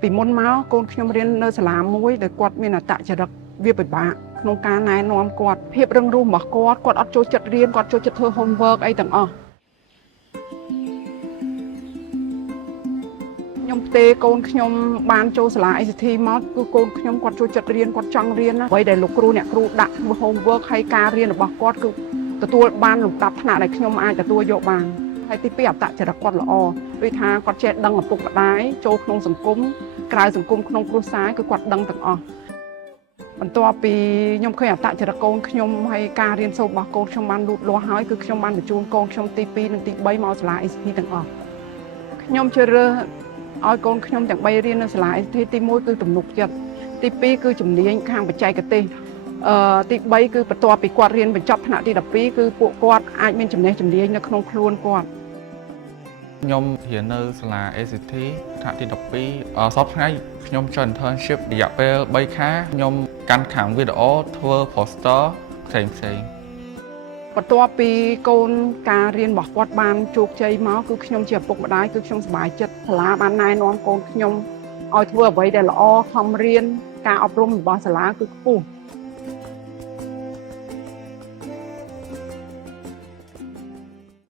ពីមុនមកកូនខ្ញុំរៀននៅសាលាមួយដែលគាត់មានអត្តចរិតវាពិបាកក្នុងការណែនាំគាត់ភាពរឹងរូសរបស់គាត់អត់ចូលចិត្តរៀនគាត់ចូលចិត្តធ្វើ homework អីទាំងអស់ខ្ញុំផ្ទេរកូនខ្ញុំបានចូលសាលា ICT មកគឺកូនខ្ញុំគាត់ចូលចិត្តរៀនគាត់ចង់រៀនណាអ្វីដែលលោកគ្រូអ្នកគ្រូដាក់ធ្វើ homework ហើយការរៀនរបស់គាត់គឺទទួលបានលំដាប់ថ្នាក់ដែលខ្ញុំអាចទទួលយកបានហើយទីពីរអត្តចរិតគាត់ល្អដូចថាគាត់ចេះដឹងឪពុកម្ដាយចូលក្នុងសង្គមក្រៅសង្គមក្នុងគ្រួសារគឺគាត់ដឹងទាំងអស់បន្ទាប់ពីខ្ញុំឃើញអត្តចរិតកូនខ្ញុំហើយការរៀនសូត្ររបស់កូនខ្ញុំបានលូតលាស់ហើយគឺខ្ញុំបានបញ្ជូនកូនខ្ញុំទី2និងទី3មកសាលា ICT ទាំងអស់ខ្ញុំជ្រើសរើសឲ្យកូនខ្ញុំទាំង3រៀននៅសាលា ICT ទី1គឺទំនុកចិត្តទី2គឺជំនាញខាងបច្ចេកទេសទី3គឺបន្ទាប់ពីគាត់រៀនបញ្ចប់ថ្នាក់ទី12គឺពួកគាត់អាចមានចំណេះជំនាញនៅក្នុងខ្លួនគាត់ខ្ញុំរៀននៅសាលា ACT ថ្នាក់ទី12សប្តាហ៍ថ្ងៃខ្ញុំចុះ internship រយៈពេល3ខែខ្ញុំកាន់ខាងវីដេអូធ្វើ poster ផ្សេងបន្ទាប់ពីកូនការរៀនរបស់គាត់បានជោគជ័យមកគឺខ្ញុំជាឪពុកម្ដាយគឺខ្ញុំសប្បាយចិត្តសាលាបានណែនាំកូនខ្ញុំឲ្យធ្វើអ្វីដែលល្អខំរៀនការអប់រំរបស់សាលាគឺខ្ពស់